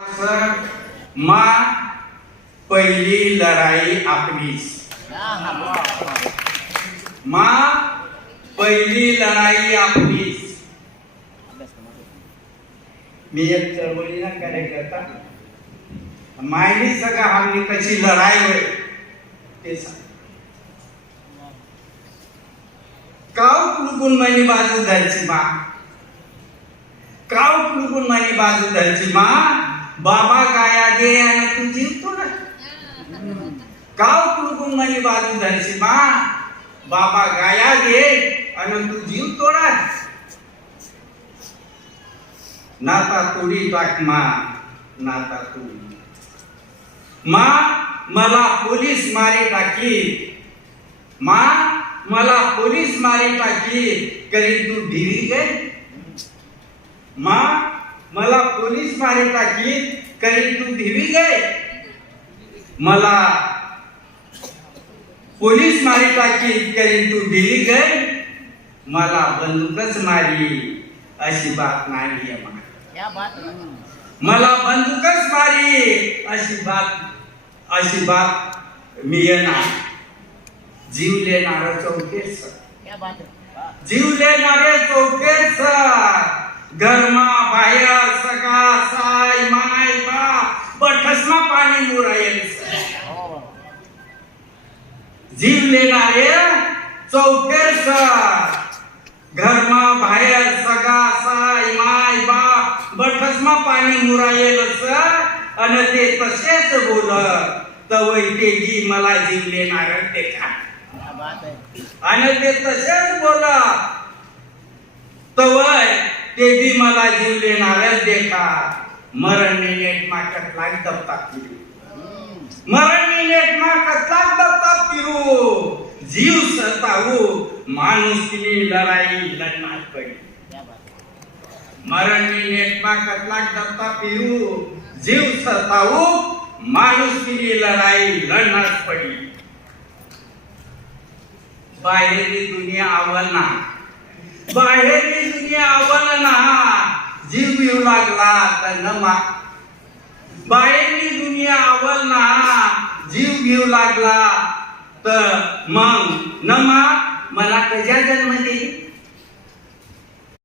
माँ पहिली लढाई आपलीच। माँ पहिली लढाई आपलीच। मी एक चळवळीना कार्यकर्ता मायनी सगळा आमनी कशी लढाई होय ते सांग। काव कुलकुन मायनी बाजू धरची माँ, काव कुलकुन मायनी बाजू धरची माँ, बाबा गाया दे आणि तू जीवतो ना। काव कुलकुन मायनी बाजू धरची माँ, बाबा गाया दे आणि तू जीवतो ना। नाता तोडी टाक माँ, नाता तोडी। माँ मला पोलीस मारी टाकी, माँ मला पोलीस मारी टाकी, करी तू भिरी गई। माँ मला पोलीस मारी टाकी, करी तू भिरी गई। मला पोलीस मारी टाकी, करी तू भिरी गई। मला बंदूकच मारी अशी बात नाही आहे माँ। मला बंदूकच मारी अशी बात मी येणार। जीव लेणारे चौकेच, जीव लेणारे चौकेच, घरमा बाहेर सगळा साय माय बा बठसमा पाणी मुरायल। जीव लेणारे चौकेच, घरमा बाहेर सगळा साय माय बा बठसमा पाणी मुरायल। आणि ते तसेच बोल तवय तेजी मला जीव लेणार देखा। आणि ते तसेच बोला तवय तेजी मला जीव लेणारच देखा। मरण नेट माकत लाग दबता फिरू, मरण नेट माकत लाग दबता फिरू, जीव सतावू माणुसकी लढाई लढणार पडी। मरण नेट माकत लाग दबता फिरू, जीव सतावू माणुसकी लढाई लढणार पडी। बाहेरली दुनिया आवलना, बाहेरली दुनिया आवलना, जीव येऊ लागला तर नमा। बाहेरली दुनिया आवलना, जीव घेऊ लागला तर मग नमा मला कशा जन्म देईल।